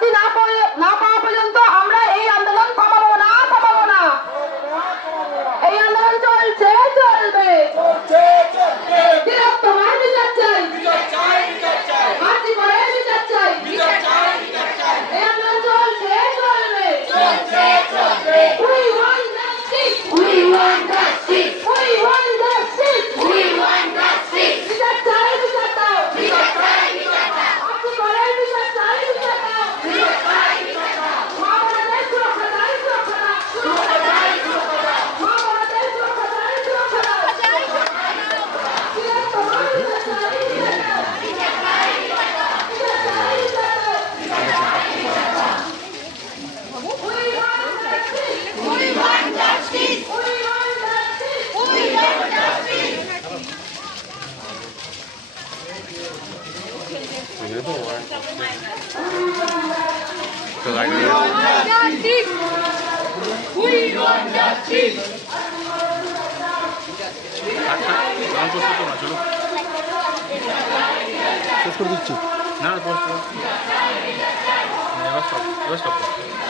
শাস্তি না পাওয়া পর্যন্ত আমরা এই আন্দোলন থামাবো না। এই আন্দোলন চলবে। তোমার বিচার চাই, মাটি করে বিচার চাই। এই আন্দোলন চলবে। We want justice. We want justice. We want justice. We want justice. বিচার চাই, বিচার দাও। বিচার চাই, বিচার দাও। মাটি করে বিচার চাই, বিচার দাও। বিচার চাই, বিচার দাও। মা বোনদের সুরক্ষা চাই, সুরক্ষা দাও। সুরক্ষা চাই, সুরক্ষা দাও। মা বোনদের সুরক্ষা চাই, সুরক্ষা দাও। তোমার বিচার চাই, বিচার দাও। বিচার চাই, বিচার দাও। বিচার চাই, বিচার দাও। We want justice. We want justice. We want justice. শেষ করে দিচ্ছি। না,